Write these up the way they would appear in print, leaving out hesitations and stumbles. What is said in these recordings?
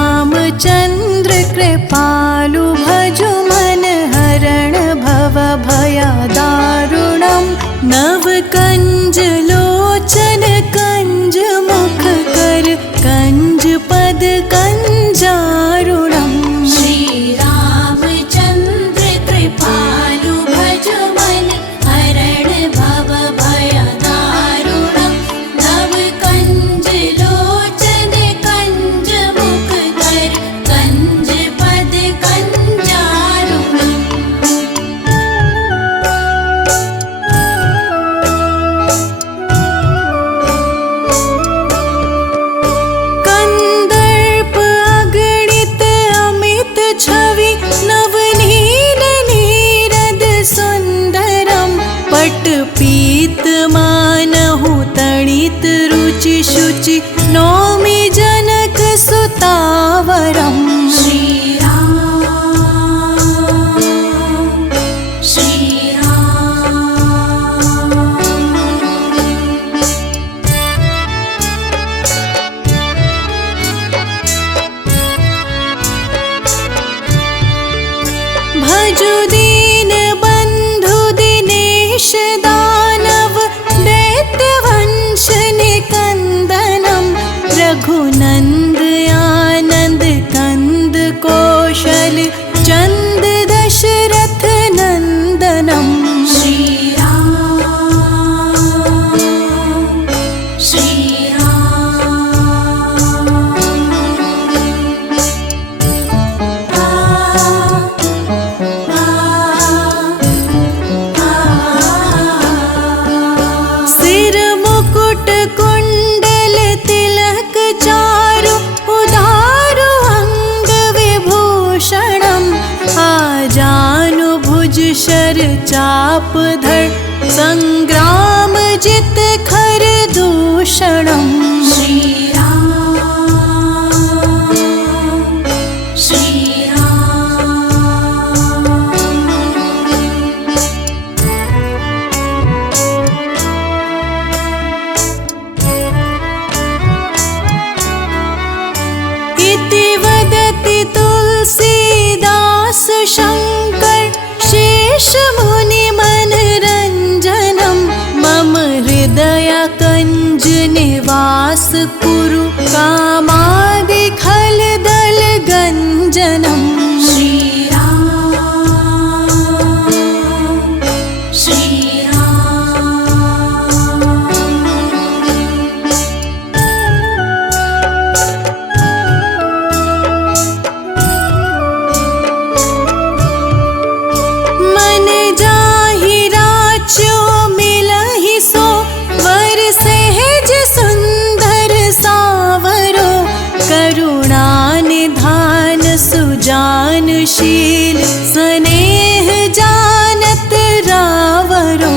श्रीरामचन्द्र कृपालु भजु मन हरण भव भयदारुणं नव कंज लोचन कंज मुख कर कंज पद कंजारुणं श्रीरामचन्द्र कृपालु भजु मन हरण भव भयदारुणं नव कंज लोचन कंज मुख कर कंज पद कंजारुणं कंदर्प अगणित अमित छवि नवनील नीरद सुंदरम पट पीत मानहु तणित रुचि शुचि नौमि जनक सुतावरम भजु दीन बंधु दिनेश दानव दैत्य वंश निकंदनम रघुनंद आनंद कंद कौशल चंद दशरथ नंदनम सिर मुकुट कुंडल तिलक चारु उदारु अंग विभूषणम आजानु भुज शर चाप धर संग्राम जित खर दूषणम इति वदति तुलसीदास शंकर शेष मुनि मनरंजनम मम हृदय कंज निवास कुरु कामादि खल दल गंजनम मन जाहि राच्यो मिलहि सो वर सहज सुंदर सावरो करुणा निधान सुजानशील स्नेह जानत रावरो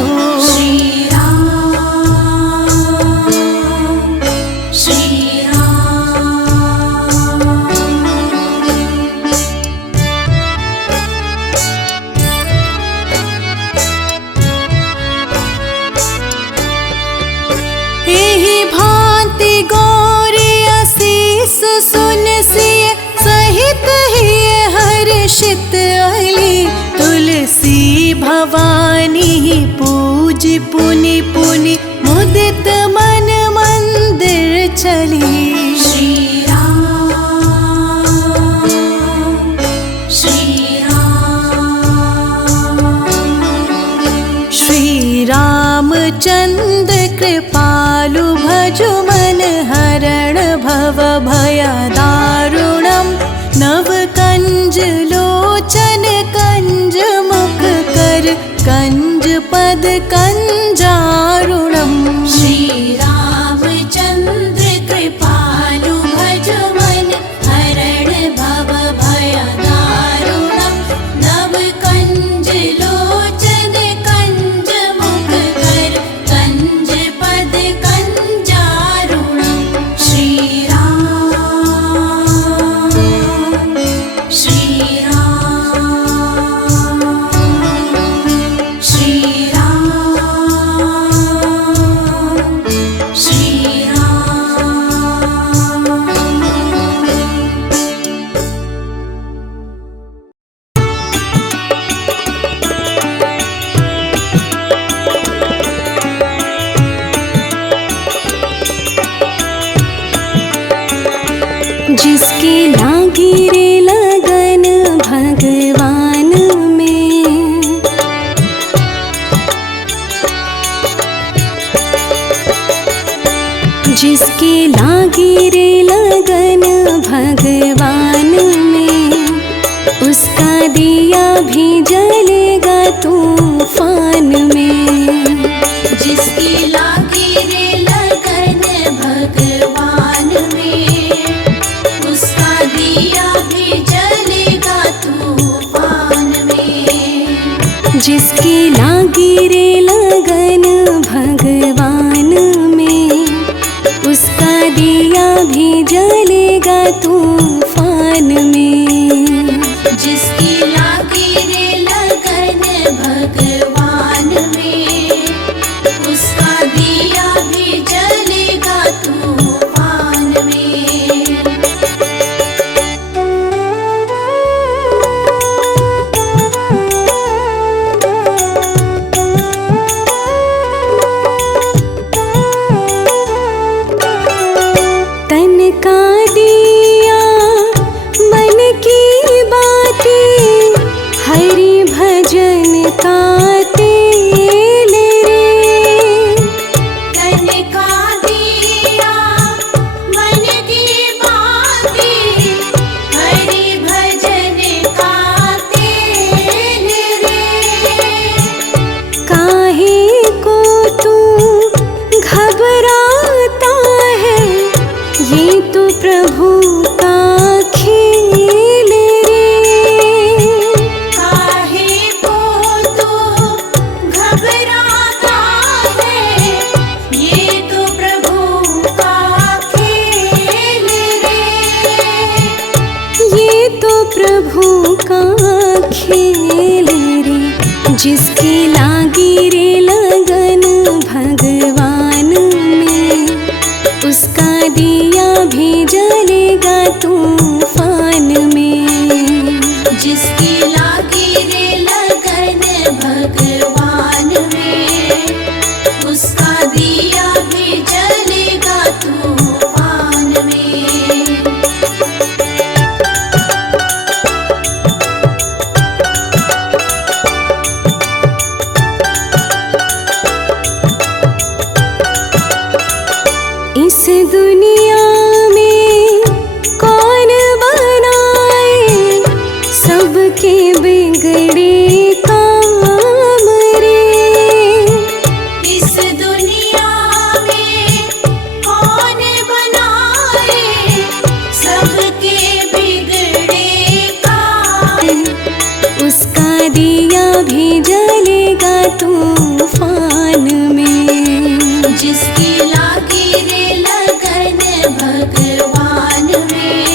एहि भांति गौरी असीस सुन सिय सहित ही हर्षित अली तुलसी भवानी पूज पुनि पुनि मुदित मन मंदिर चली श्रीरामचन्द्र कृपालु भजु मन हरण भव भयदारुणं नव कंज लोचन कंज मुख कर कंज पद कंजारुणं श्रीरामचन्द्र कृपालु भजु मन हरण भव भयदारुणं नव कंज लोचन कंज मुख कर कंज पद कंजारुणं श्रीराम जिसके लागी रे लगन भगवान में, जिसके लागी रे लगन भगवान में, उसका दिया भी जलेगा तूफान में। जिसकी लागी रे लगन भगवान में, उसका दिया भी जलेगा तूफान में। जिसकी लागी रे लगन भगवान में, उसका दिया भी जलेगा तूफान में। जिसकी लागी रे लगन भगवान में, उसका दिया भी जलेगा तूफान में। तन का दिया मन की बातें, हरि भजन का तेल रे। तन का दिया मन की बातें, हरि भजन का तेल रे। काहे को तू घबराता है, ये तो प्रभु का खेल रे। काहे को तू घबराता है, ये तो प्रभु का खेल रे। ये तो प्रभु का खेल रे। जिसकी लागी रे लगन भगवान में, उसका दिया भी जलेगा तूफान में। जिसकी लागी रे लगन भगवान में, उसका दिया भी जलेगा तूफान में। इस दुनिया में कौन बनाए सबके बिगड़े काम रे। इस दुनिया में कौन बनाए सबके बिगड़े काम। उसका दिया भी जलेगा तूफान में। जिसकी लागी रे लगन भगवान में,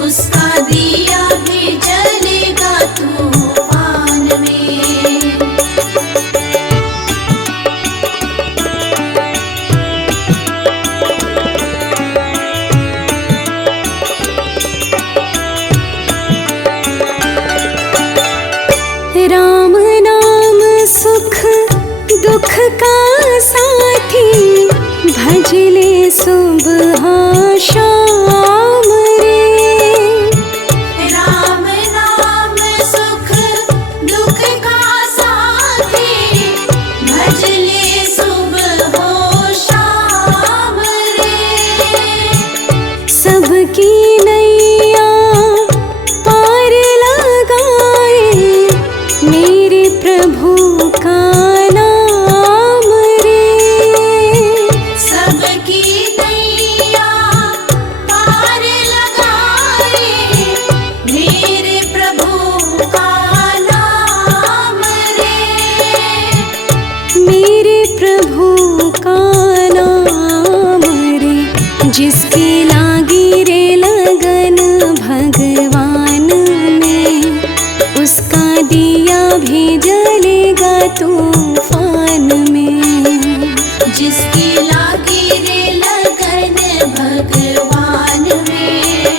उसका दिया भी जलेगा तूफान में। राम नाम सुख दुख का साथी, भजले सुबह शाम रे। राम नाम सुख दुख का साथी, भजले सुबह हो शाम रे। सबकी नैया पार लगाए, मेरे प्रभु का नाम रे। सबकी नैया पार लगाए, मेरे प्रभु का नाम रे। मेरे प्रभु का नाम रे। जिसकी लागी रे लगन भगवान में, उसका दिया भी जलेगा तूफान में। जिसकी लागी रे लगन भगवान में,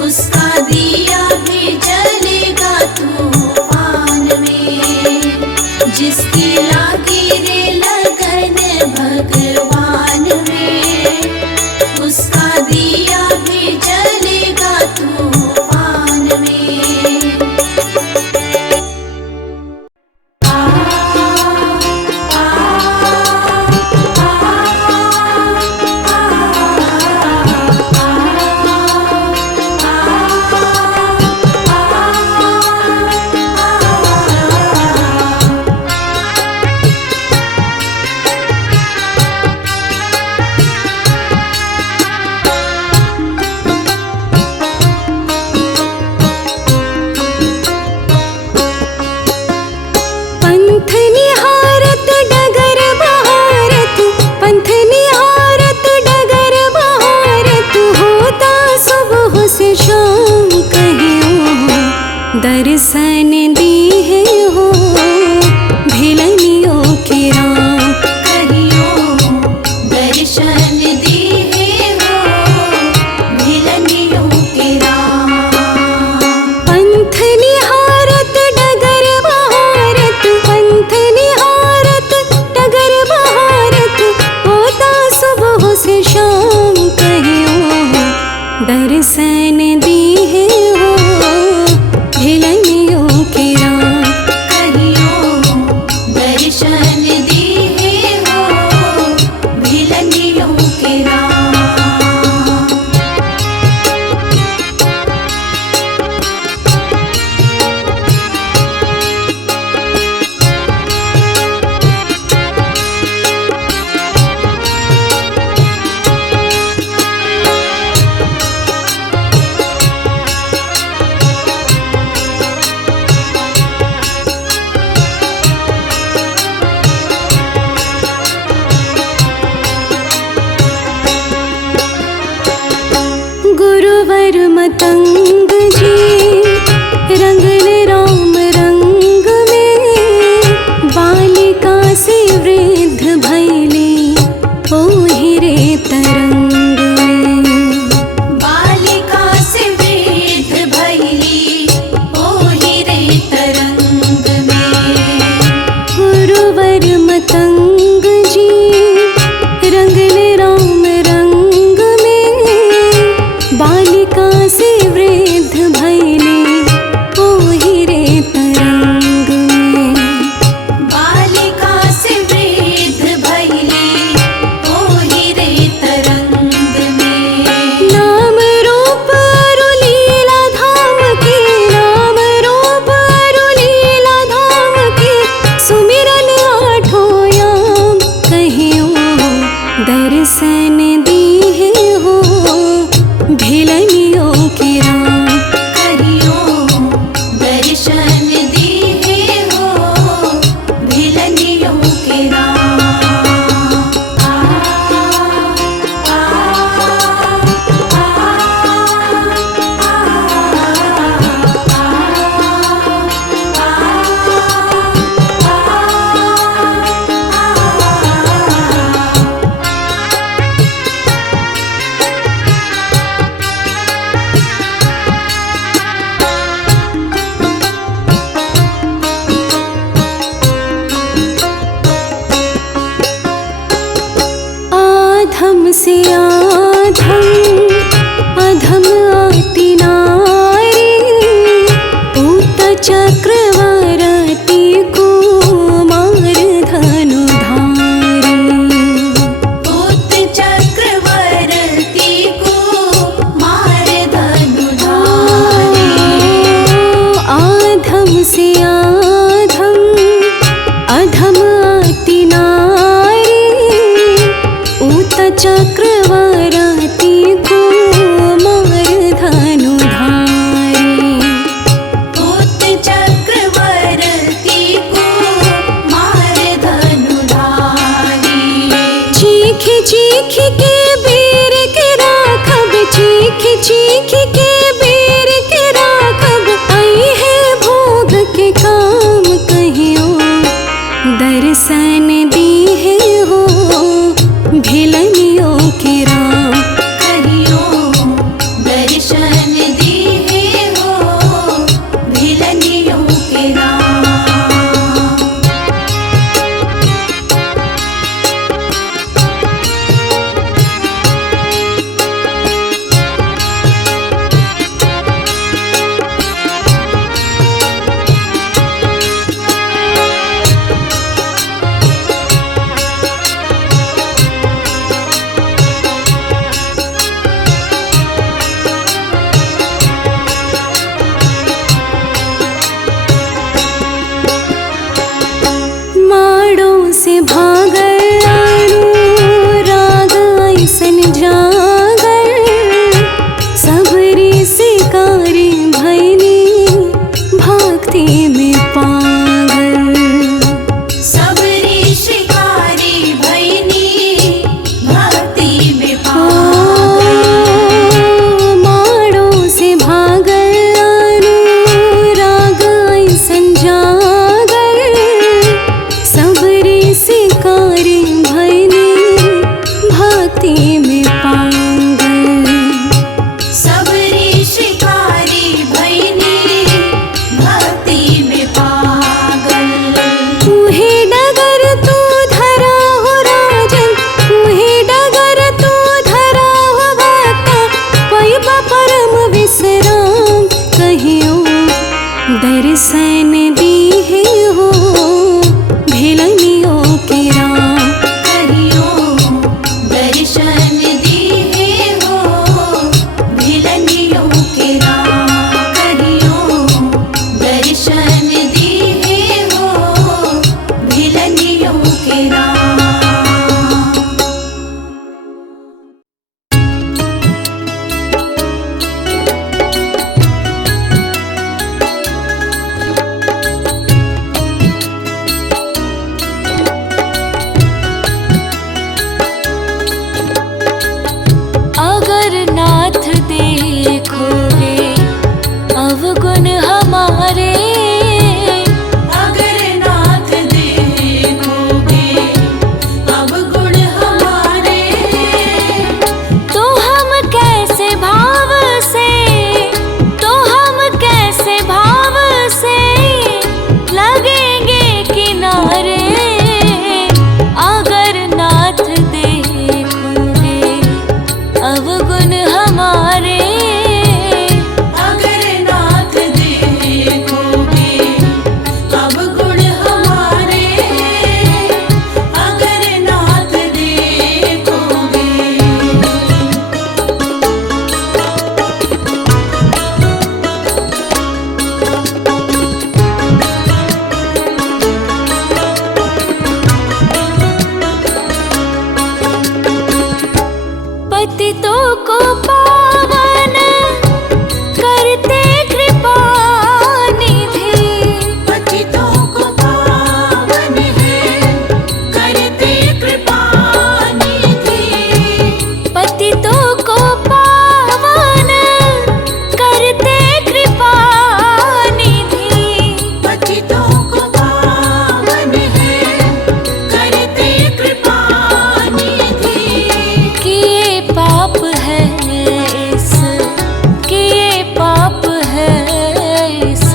उसका दिया भी जलेगा तूफान में। जिसकी लागी रे लगन भगवान में, उसका मतंग जी रंगन राम रंग में, बालिका से वृद्ध भैली ओहि रे तरंग में। बालिका से वृद्ध भैली ओहि रे तरंग में। गुरुवर मतंग जी रंगन राम रंग में, बालिका से वृद्ध भैली ओहि रे तरंग में। बालिका से वृद्ध भैली ओहि रे तरंग में। नाम रूप अरु लीला धाम की, नाम रूप अरु लीला धाम की, सुमिरन आठों याम कहियो दर्शन दीहे हो भिलनियों के राम। कहियो दर्शन दीहे हो भिलनियों के राम। आ, आ, आधम से आधम अधम आती नारी, पूत चक्रवर्ती कुमार धनुधारी। पूत चक्रवर्ती कुमार धनुधारी। आधम से आधम अधम आती नारी, ऊत चक्रवर्ती अवगुण हमारे। अगर नाथ देखोगे अवगुण हमारे, अगर नाथ देखोगे। पतितों को पावन करते कृपा निधि। पतितों को पावन है करते कृपा निधि। पतितों को पावन करते कृपा निधि। पतितों को पावन है करते कृपा निधि। किए पाप है इस, किए पाप है इस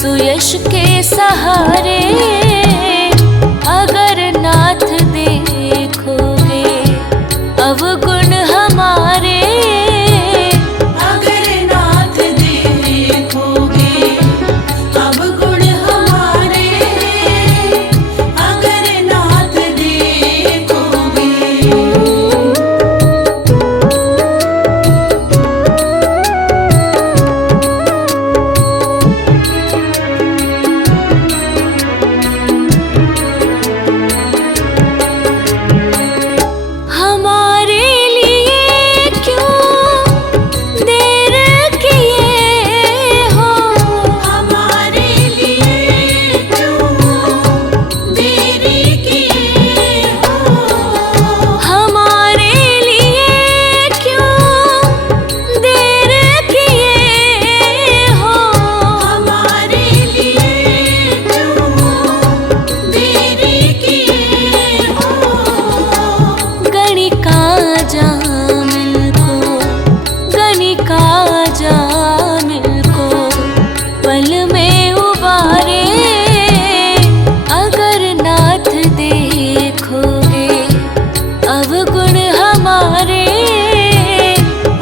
सुयश के सहारे। अगर नाथ देखोगे अवगुण हमारे। अगर नाथ देखोगे अवगुण हमारे, अगर नाथ देखोगे। हमारे लिए क्यों देर किए हो। हमारे लिए क्यों देरी किए हो। हमारे लिए क्यों देर किए हो। हमारे लिए क्यों देरी किए हो। गणिका जामिल को, गणिका जामिल को पल में उबारे। अगर नाथ देखोगे अवगुण हमारे।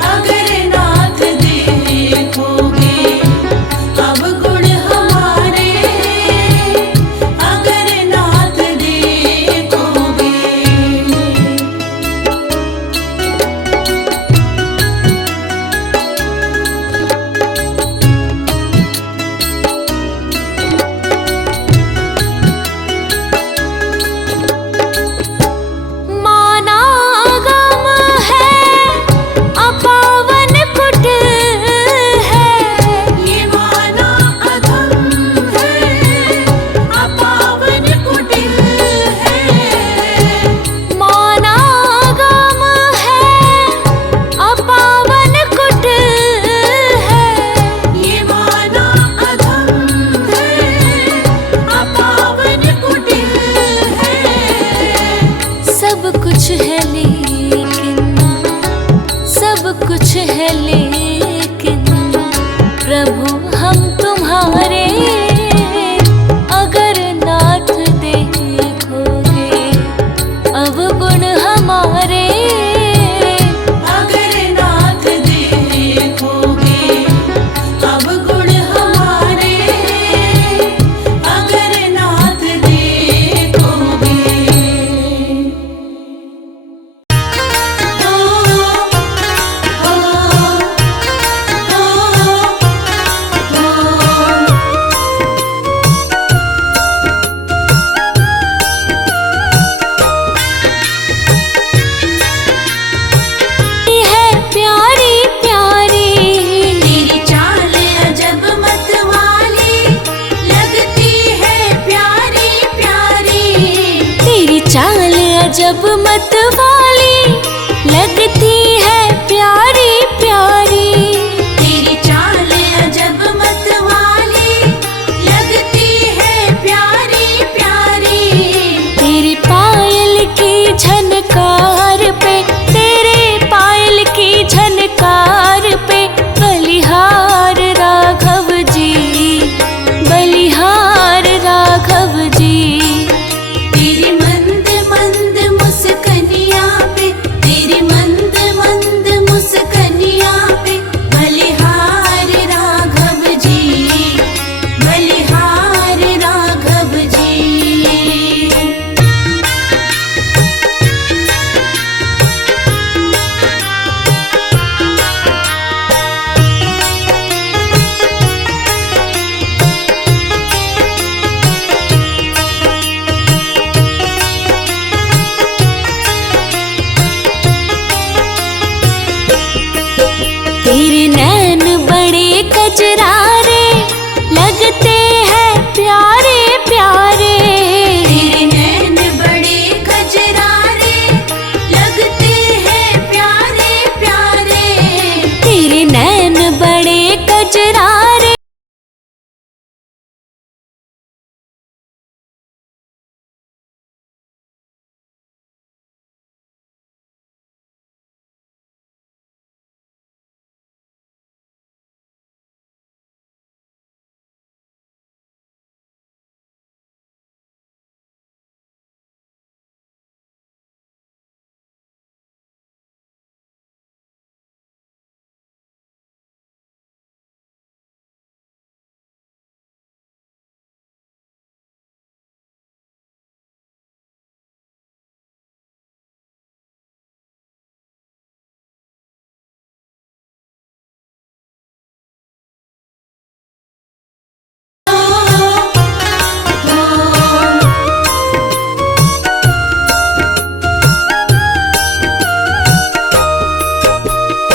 अगर नाथ देखोगे अवगुण हमारे, अगर नाथ देखोगे। माना गम है अपावन कुट है। ये माना अधम है अपावन कुटिल है। माना गम है अपावन कुट है। ये माना अधम है अपावन कुटिल है। सब कुछ है लेकिन, सब कुछ है लेकिन प्रभु हम तुम्हारे। अगर नाथ देखोगे अवगुण हमारे। अगर नाथ देखोगे अवगुण हमारे, अगर नाथ देखोगे। है प्यारी प्यारी तेरी चाल अजब मत वाली लगती है प्यारी प्यारी। तेरी चाल अजब मत वाली लगती है प्यारी प्यारी। तेरी चाल अजब मत वाली लगती है प्यारी प्यारी। तेरी पायल की झनकार पे, तेरे पायल की झनकार पे बलिहार राघव जी, बलिहार राघव जी। तेरी मंद मंद मुस्कान कजरारे लगते हैं प्यारे प्यारे। तेरे नैन बड़े कजरारे लगते हैं प्यारे प्यारे। तेरे नैन बड़े कजरारे।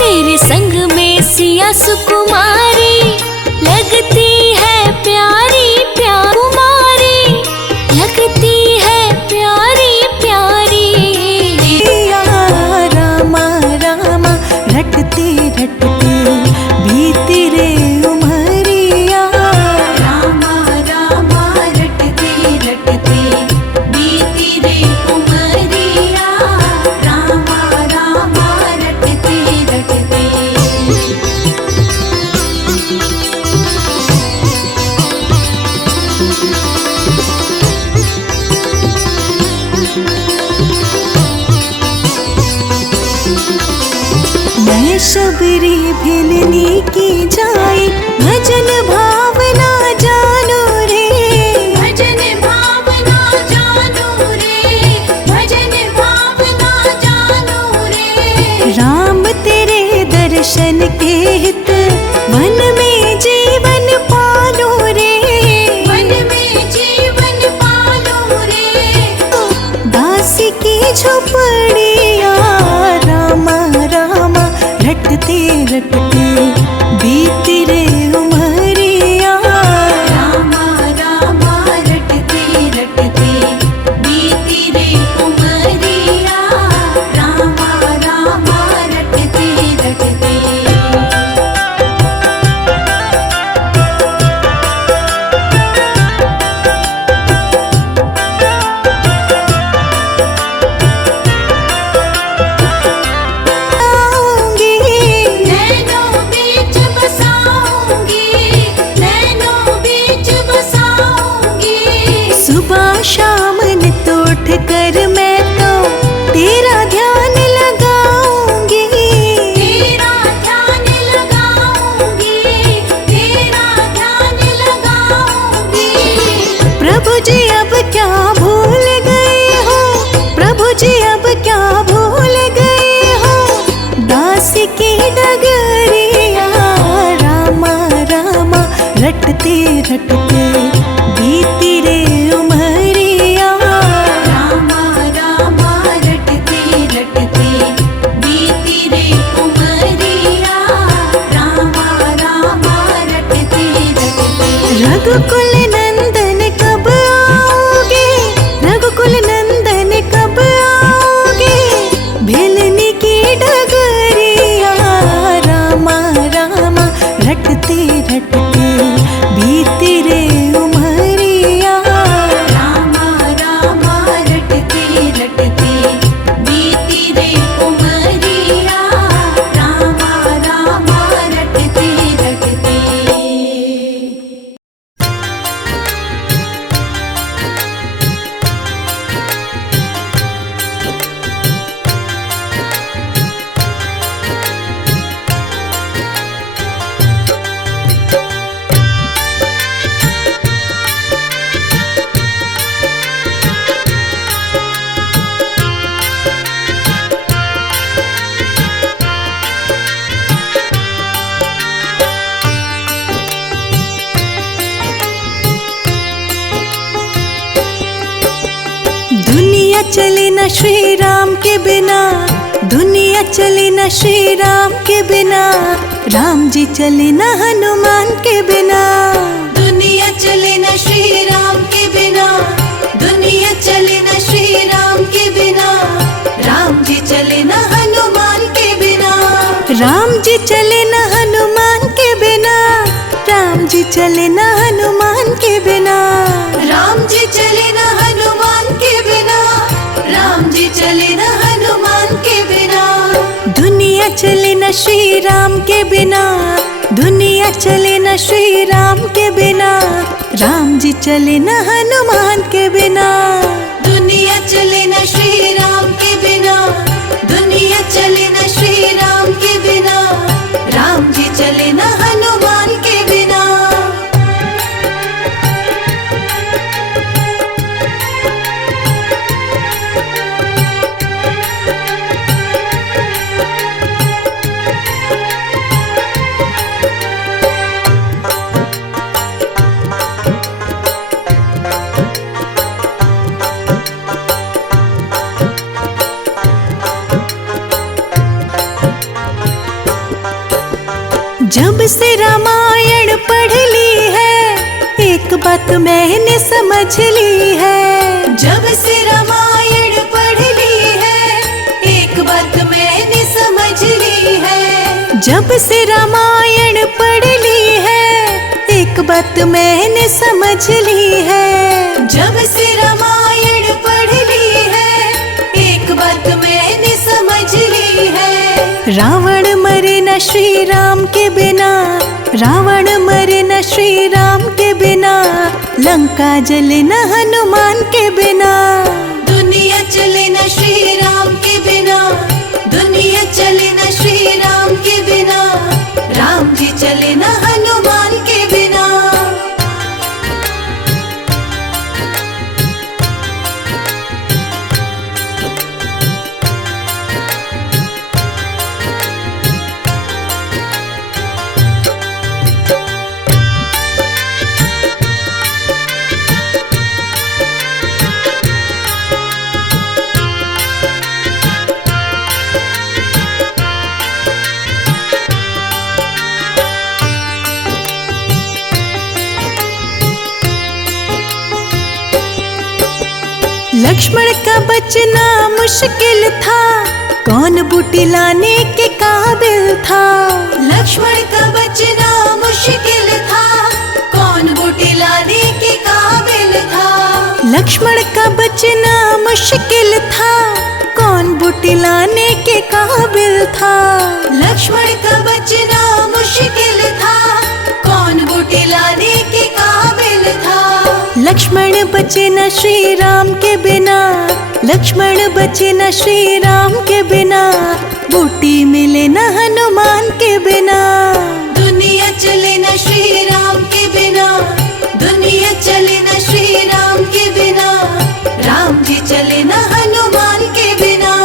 तेरे संग में सिया सुकुमारी लगती है प्यारी प्यारी। कुमारी लगती है प्यारी प्यारी। रामा रामा रटते रटते बीती रे उमरिया। रामा रामा रटते रटते बीती रे उमरिया। रामा रामा रटते रटते। मैं शबरी भिलनी की जाए भजन भावना जानू रे। भजन भावना जानू रे। भजन भावना जानू रे। राम तेरे दर्शन के हित मन में जीवन पालो रे। मन में जीवन पालो रे। दासी की झोपड़िया। रामा रामा रटते रटते बीती रे उमरिया। रामा रामा रटते रटते बीती रे उमरिया। रामा रामा रटते रटते। आऊंगी नैनों बीच बसाऊंगी। नैनों बीच बसाऊंगी। सुबह शाम नित उठ कर मैं तो तेरा ध्यान लगाऊंगी। तेरा ध्यान लगाऊंगी। तेरा ध्यान लगाऊंगी। प्रभु जी अब क्या भूल गए हो। प्रभु जी अब क्या भूल गए हो। दासी की डगरिया। रामा रामा रटते रटते बीती रे उमरिया। रामा रामा रटते रटते बीती रे उमरिया। रामा रामा रटते रटते। रघुकुल नंदन कब आओगे। रघुकुल नंदन कब आओगे। भिलनी की डगरिया। रामा रामा रटते रटते बीती रे उमरिया। रामा रामा रटते रटते बीती रे उमरिया। रामा रामा रटते रटते। दुनिया चले न श्री राम के बिना। दुनिया चले न श्री राम के बिना। राम जी चले न हनुमान के बिना। दुनिया चले न श्री राम के बिना, दुनिया चले न श्री राम के बिना, राम जी चले न हनुमान के बिना। राम जी चले न हनुमान के बिना, राम जी चले न हनुमान के बिना। राम जी चले न हनुमान के बिना, राम जी चले न हनुमान के बिना। दुनिया चले न श्री राम के बिना, दुनिया चले न श्री राम के बिना, राम जी चले न हनुमान के बिना। दुनिया चले न श्री राम के बिना, दुनिया चले न श्री राम के बिना, राम जी चले न हनुमान के बिना। जब से रामायण पढ़ ली है, एक बात मैंने समझ ली है। जब से रामायण पढ़ ली है, एक बात मैंने समझ ली है। जब से रामायण पढ़ ली है, एक बात मैंने समझ ली है। जब से रामायण पढ़ ली है, एक बात मैंने समझ ली है। रावण मरे न श्री राम के बिना, रावण मरे न श्री राम के बिना, लंका जले न हनुमान के बिना। दुनिया चले न श्री राम के बिना, दुनिया चले न श्री राम के बिना, राम जी चले न हनुमान के बिना। लक्ष्मण का बचना मुश्किल था, कौन बूटी लाने के काबिल था। लक्ष्मण का बचना मुश्किल था, कौन बूटी लाने के काबिल था। लक्ष्मण का बचना मुश्किल था, कौन बूटी लाने के काबिल था। लक्ष्मण का बचना मुश्किल था, कौन बूटी लाने के काबिल था। लक्ष्मण बचे न श्री राम के बिना, लक्ष्मण बचे न श्री राम के बिना, बूटी मिले न हनुमान के बिना। दुनिया चले न श्री राम के बिना, दुनिया चले न श्री राम के बिना, राम जी चले न हनुमान के बिना।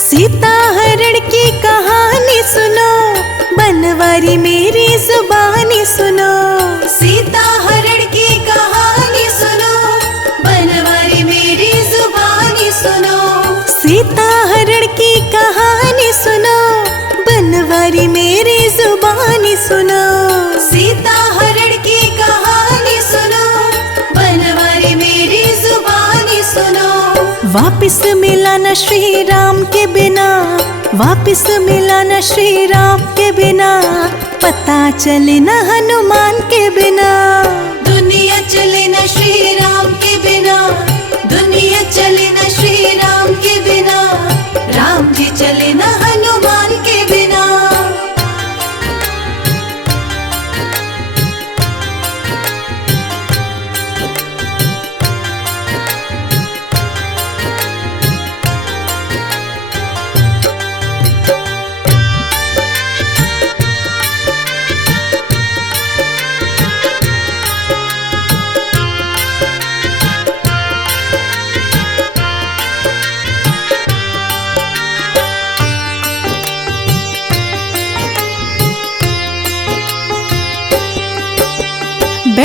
सीता हरण की कहानी सुनो, बनवारी मेरी जुबानी सुनो। सीता हरण की कहानी सुनो, बनवारी मेरी जुबानी सुनो। सीता हरण की कहानी सुनो, बनवारी मेरी जुबानी सुनो। सीता हरण की कहानी सुनो, बनवारी मेरी जुबानी सुनो। वापिस मिला न श्री राम के बिना, वापिस मिला न श्री राम के बिना, पता चले न हनुमान के बिना। दुनिया चले न श्री राम के बिना, दुनिया चले न श्री राम के बिना, राम जी चले न हनुमान के बिना।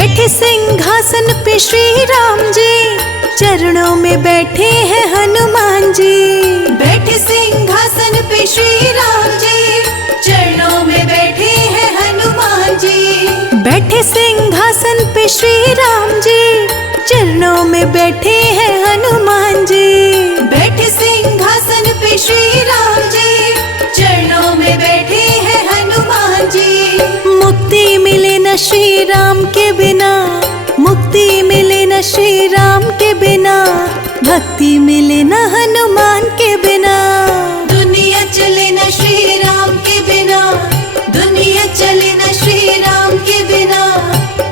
बैठे सिंहासन पे श्री राम जी, चरणों में बैठे हैं हनुमान जी। बैठे सिंहासन पे श्री राम जी, चरणों में बैठे हैं हनुमान जी। बैठे सिंहासन पे श्री राम जी, चरणों में बैठे हैं हनुमान जी। बैठे सिंहासन पे श्री राम जी, चरणों में बैठे हैं हनुमान जी। मुक्ति मिले न श्री राम के बिना, मुक्ति मिले न श्री राम के बिना, भक्ति मिले न हनुमान के बिना। दुनिया चले न श्री राम के बिना, दुनिया चले न श्री राम के बिना,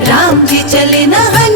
राम जी चले न हनुमान